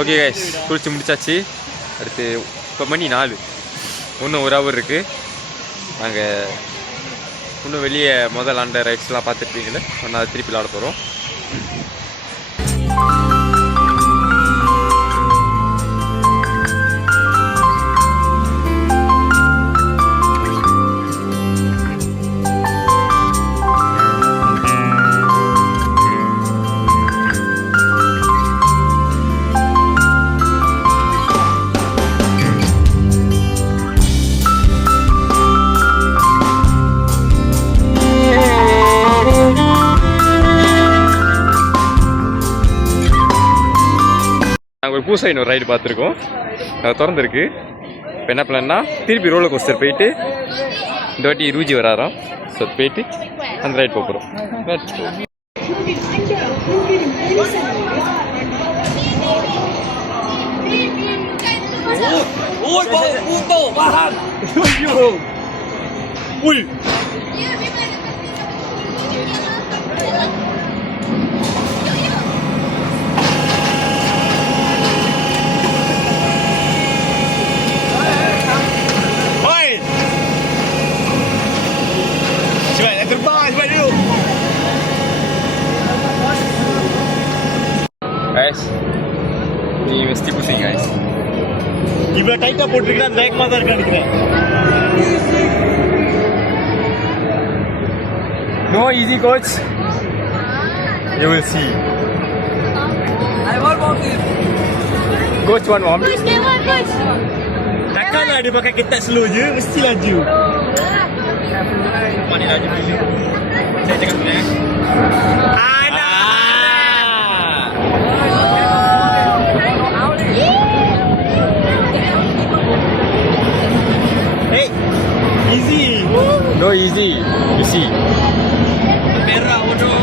Okay guys, குளிச்சு முடிச்சாச்சு. அடுத்து இப்போ மணி 4, இன்னும் 1 ஹவர் இருக்குது. நாங்கள் இன்னும் வெளியே முதல் ஆண்ட ரைட்ஸ்லாம் பார்த்துருப்பீங்களே, நான் திருப்பி விளாட போகிறோம். நாங்கள் ஒரு புதுசாக இன்னொரு ரைடு பார்த்துருக்கோம், அது திறந்துருக்கு. இப்போ என்ன பிளான்னா திருப்பி ரோலர் கோஸ்டர் போயிட்டு இந்த வாட்டி ரூஜி வராராம். ஸோ போயிட்டு அந்த ரைடு போகிறோம். guys, நீ வெஸ்டி புசிங் guys. இவ்வளோ டைட்டாக போட்டிருக்கீங்கன்னா அது வேகமாக தான் இருக்கு நினைக்கிறேன். No easy coach. You will see. I want this. Coach one warm. Coach. Takkanlah dia pakai ketat slow je, mesti laju. Mana laju dulu? Saya cakap dulu Hey, easy. No easy. You see. Merah bodoh.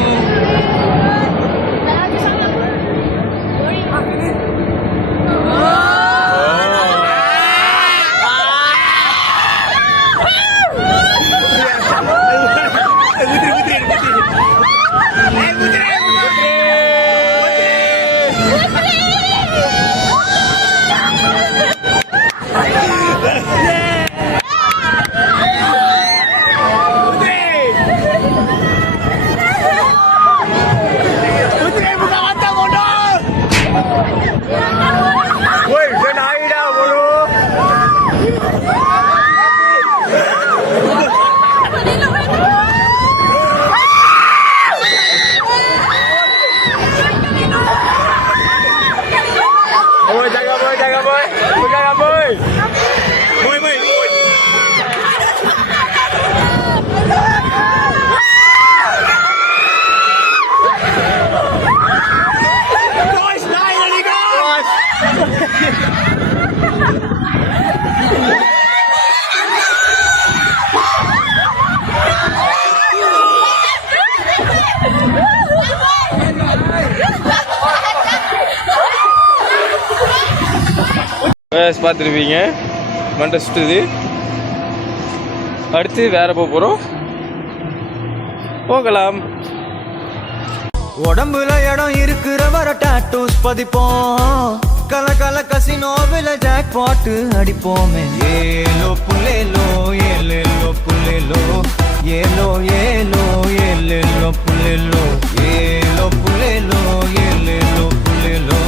பார்த்துருப்பீங்க, மண்டை சுட்டுது. அடுத்து வேற போகிறோம், போகலாம். உடம்புல இடம் இருக்கிற வர டாட்டூஸ் பதிப்போம், கல கல கசினோவில ஜாக் பாட்டு அடிப்போமே. ஏலோ புல்லேலோ ஏலேலோ புல்லேலோ ஏலோ ஏலோ ஏலேலோ புல்லேலோ ஏலோ புல்லேலோ ஏலேலோ புல்லேலோ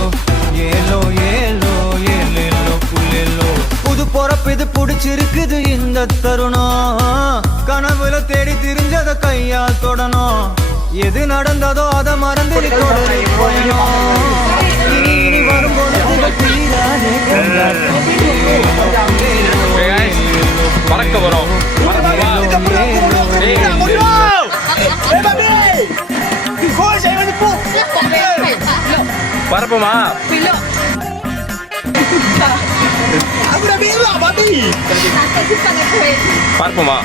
ஏலோ ஏலோ ஏலேலோ புல்லேலோ. புது பொறப்பு இது புடிச்சிருக்குது இந்த தருணம், கனவுல தேடி திரிஞ்சத கையால் தொடணும். எது நடந்ததோ அதை மறந்து தொடரை பயணம். இனி வரும் பொழுதுகள் தீராதே பறக்க வரும். பரப்பமா பார்ப்போமா?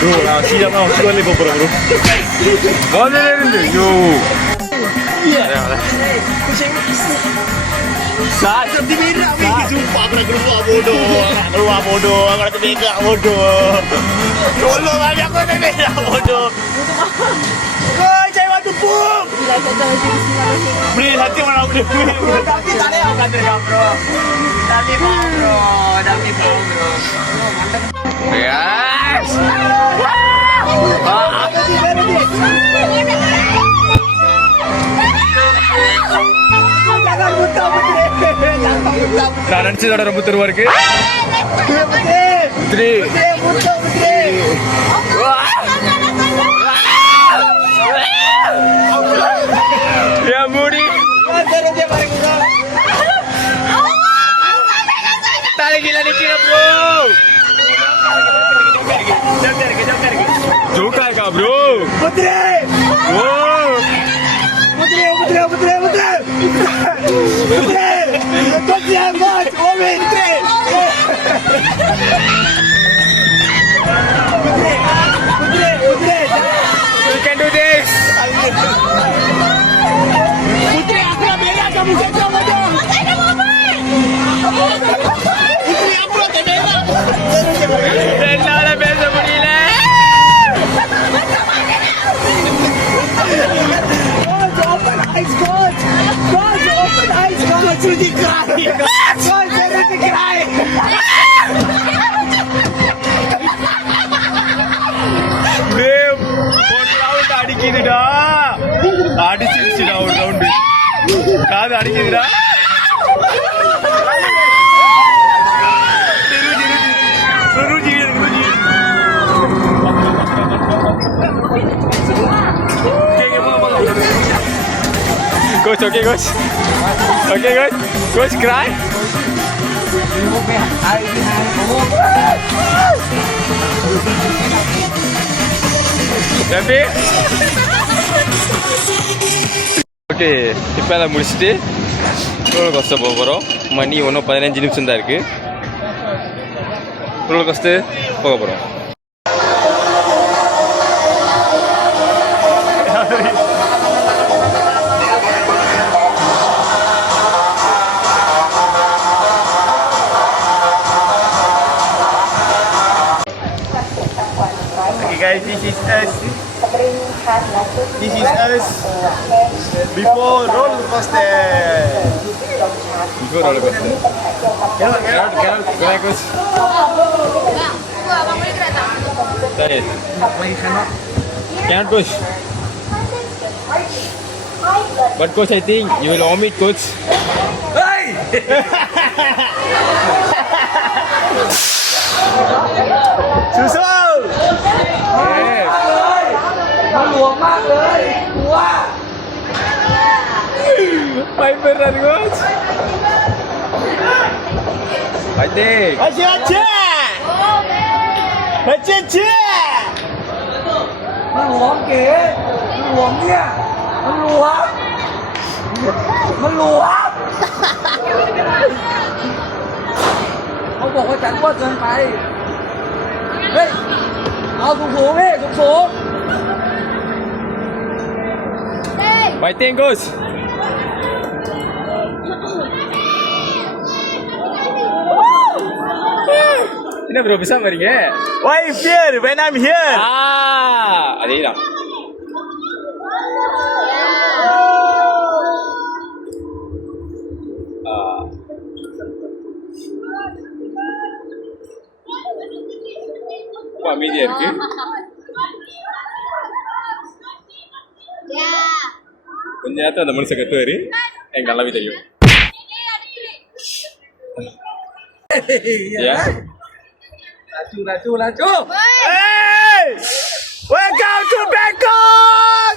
Bro, siap tau, siap boleh bawa bro. Boleh iருந்து. Yo. Saat di merah ni jumpa aku nak keluar bodoh. Aku nak terberak bodoh. Tolong aku nak terberak bodoh. Kau cari waktu pun. Beri hati mana boleh. Tapi tak ada. வந்திருக்கான் bro. தம்பி பாவம் bro. தம்பி பாவம் bro. Yes! நான் நினைச்சதோட ரொம்ப துருவா இருக்கு. 3 என் முடி தலைகீழ நிக்கிற ப்ரோ. ஜோக்கா இருக்கா bro? Oh you can do this. என்னால பேச முடியல. அடிக்குதுடா, அடிச்சிருச்சுடா ஒரு ரவுண்டு. காது அடிக்குதுடா. Coach, okay, coach. Okay, coach. Coach, cry. Happy? Okay, இப்போ அதை முடிச்சுட்டு ரோலர் கோஸ்டர் போக போகிறோம். மணி ஒன்றும் 15 நிமிஷம் தான் இருக்குது. ரோலர் கோஸ்டர் போக போகிறோம். Guys, this is us. This is us before roller coaster. Before roller coaster. Cannot, coach. Sorry. Cannot, coach. But coach, I think you will omit, coach. Hey! Susu! มันหลวมมากเลยกลัว My berat, coach. I think. Aja! Aja! มันหลวมเก๋มันหลวมเนี่ยมันหลวมมันหลวมเขาบอกว่าจัดว่าเกินไปเฮ้ยเอาสูงๆพี่สูง My thing, coach. என்ன bro பேசாம வரீங்க? Why you fear when I'm here? அதேதான். அமைதியா இருக்கு. கொஞ்ச நேரத்தில் அந்த மனுஷன் கத்துவாரு, எனக்கு நல்லாவே தெரியும். Laju. Hey! Welcome to Bangkok!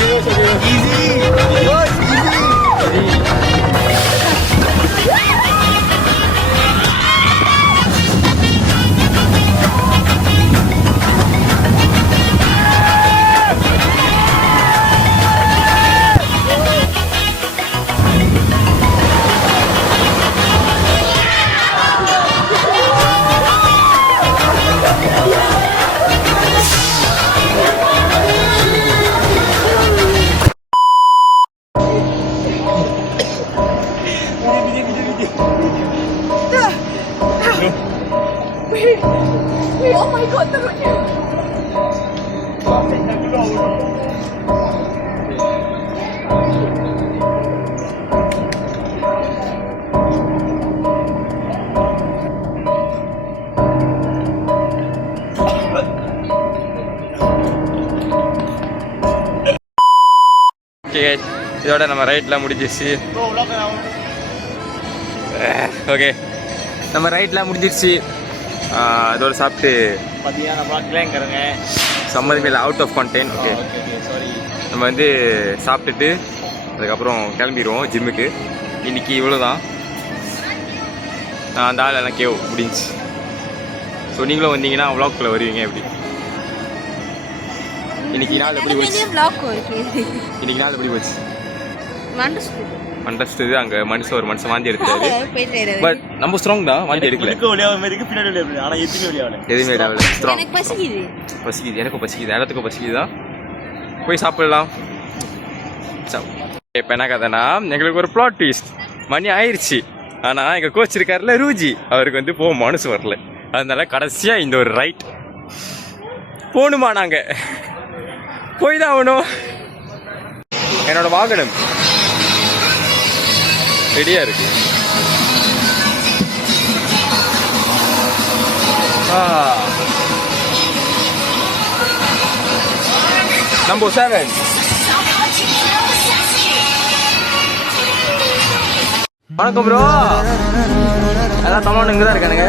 Easy. Easy. Oh my god, teruknya. Okay guys, இதோட நம்ம ரைட்லாம் முடிஞ்சிருச்சு. ஓகே, நம்ம ரைட்லாம் முடிஞ்சிருச்சு. இதோட சாப்பிட்டு பார்த்தீங்கன்னா நம்ம கிளேங்கிறங்க. சம்மந்தமே இல்லை, out of content. Okay, sorry. நம்ம வந்து சாப்பிட்டுட்டு அதுக்கப்புறம் கிளம்பிடுவோம் ஜிம்முக்கு. இன்னைக்கு இவ்வளோ தான். அந்த ஆள் எல்லாம் கேவ் முடிஞ்சு. ஸோ நீங்களும் வந்தீங்கன்னா vlogக்குள்ள வருவீங்க. எப்படி இன்னைக்கு நாள் எப்படி போச்சு? இன்னைக்கு நாள் எப்படி போச்சு? மண்டஸ்து அங்கே மனுஷன் ஒரு மனுஷன் வாந்தி எடுத்தாரு. பட் நம்ம ஸ்ட்ராங் தான், வாந்தி எடுக்கல. ஆனால் எதுவுமே ஆகல. ஸ்ட்ராங். பசிக்குது, எனக்கும் பசிக்குது, எல்லாத்துக்கும் பசிக்குதா. போய் சாப்பிடலாம். இப்போ என்ன கதைனா, எங்களுக்கு ஒரு பிளாட் ட்விஸ்ட். மணி ஆயிடுச்சு, ஆனால் எங்கள் கோச் இருக்காருல ரூஜி, அவருக்கு வந்து போக மனசு வரல. அதனால கடைசியாக இந்த ஒரு ரைட் போகணுமா, நாங்கள் போய் தான் ஆகணும். என்னோட வாகனம் ரெடியாக இருக்கு. நம்பர் 7. வணக்கம் ப்ரோ. எல்லாம் தமிழ் இங்கே தான் இருக்கானுங்க.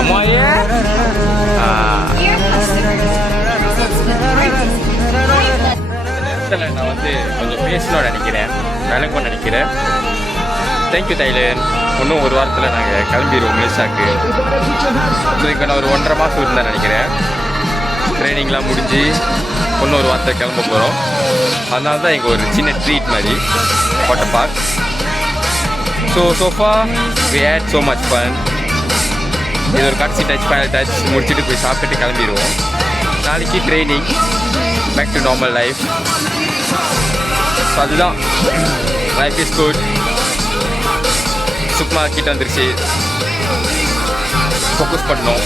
அம்மாயே நான் வந்து கொஞ்சம் பேசணும்னு நினைக்கிறேன், விளக்கம் நினைக்கிறேன். Thank you Thailand. இன்னும் ஒரு வாரத்தில் நாங்கள் கிளம்பிடுவோம் மலேசியாவுக்கு. ஸோ இப்போ நான் ஒரு 1.5 மாதம் இருந்தேன் நினைக்கிறேன். ட்ரைனிங்லாம் முடிஞ்சு இன்னும் ஒரு வாரத்தை கிளம்ப போகிறோம். அதனால தான் இங்கே ஒரு சின்ன ட்ரீட் மாதிரி water park. So far we had so much fun. இது ஒரு கடைசி ஃபைனல் டச் முடிச்சுட்டு போய் சாப்பிட்டுட்டு கிளம்பிடுவோம். நாளைக்கு training, back to normal life. So அதுதான், லைஃப் இஸ் குட். சுக்மா கிட்ட வந்துருச்சு, ஃபோக்கஸ் பண்ணோம்.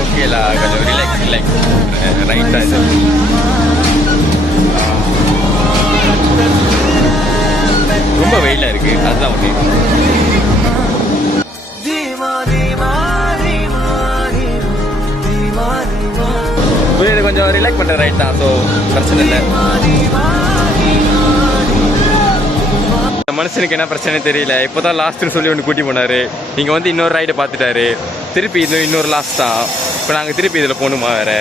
ஓகேலா, கொஞ்சம் ரிலாக்ஸ் ரைட்டாக இது. ரொம்ப வெயிலாக இருக்குது, அதுதான் ஓகே. புரியுது, கொஞ்சம் ரிலாக்ஸ் பண்ணுற ரைட் தான். ஸோ பிரச்சனை இல்லை. மனுஷனுக்கு என்ன பிரச்சனை தெரியல. இப்போ தான் லாஸ்ட்டுன்னு சொல்லி ஒன்று கூட்டி போனார். நீங்கள் வந்து இன்னொரு ரைடை பார்த்துட்டாரு. திருப்பி இது இன்னொரு லாஸ்ட் தான். இப்போ நாங்கள் திருப்பி இதில் போகணுமா வேறு?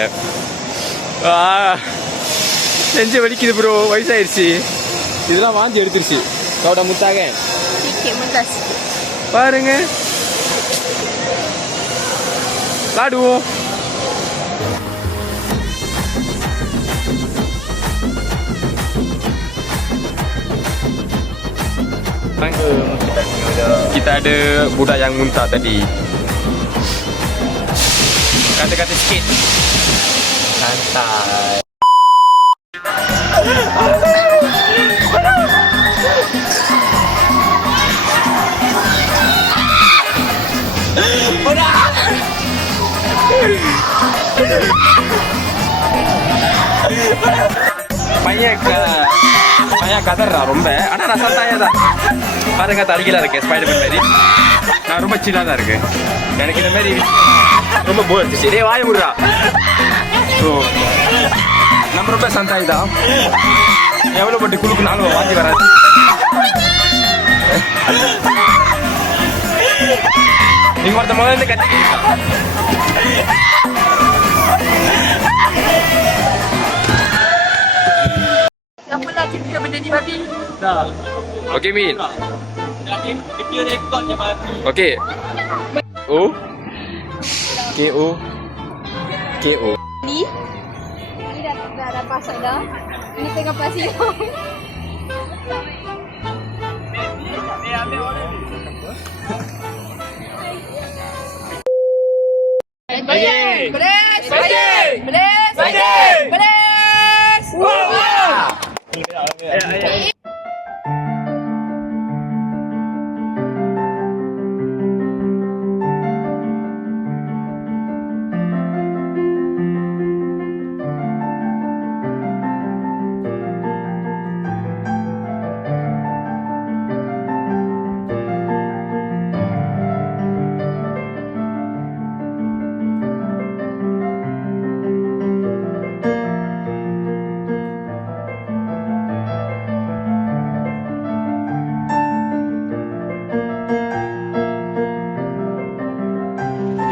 நெஞ்சு வலிக்குது ப்ரோ, வயசாயிருச்சு. இதெல்லாம் வாந்தி எடுத்துருச்சு. கவுடா முத்தாக பாருங்க, விளாடுவோம். Kita ada budak yang muntah tadi. Kata-kata sikit. Santai. பையன் கதறா ரொம்ப. ஆனால் நான் சத்தாயா தான் பாருங்க, தடிக்கலாம் இருக்கேன் ஸ்பைடர்மேன் மாதிரி. நான் ரொம்ப சில்லாக தான் இருக்கேன். எனக்கு இந்த மாதிரி ரொம்ப போர் இருந்துச்சு. இதே வாய விடுறா. ஸோ நம்ம ரொம்ப சந்தாய் தான். எவ்வளோ பட்டு குழுக்குனாலும் வாங்கி வராது. நீங்கள் ஒருத்த முதல்ல கட்டிக்கிட்டா. Siapa lah cerita benda ni babi? Dah. Okey Min. Dia rekod je babi. Okey. O K O K O. Ni dah pasak dah. Ni tengah pasir. Ambil orang ni.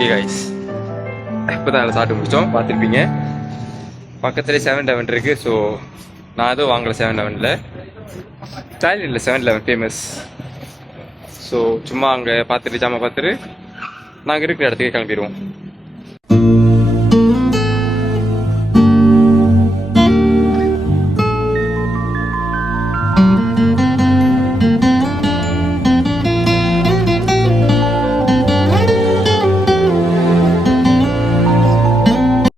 Okay guys, இப்போ தான் அதில் சாப்பிட்டு முடித்தோம், பார்த்துருப்பீங்க. பக்கத்துலேயே 7-Eleven இருக்குது. So நான் எதுவும் வாங்கலை 7-Elevenல. ஸ்டைல் இல்லை 7-Eleven ஃபேமஸ். ஸோ சும்மா அங்கே பார்த்துட்டு ஜாமான் பார்த்துட்டு நாங்கள் இருக்கிற இடத்துக்கு கிளம்பிடுவோம்.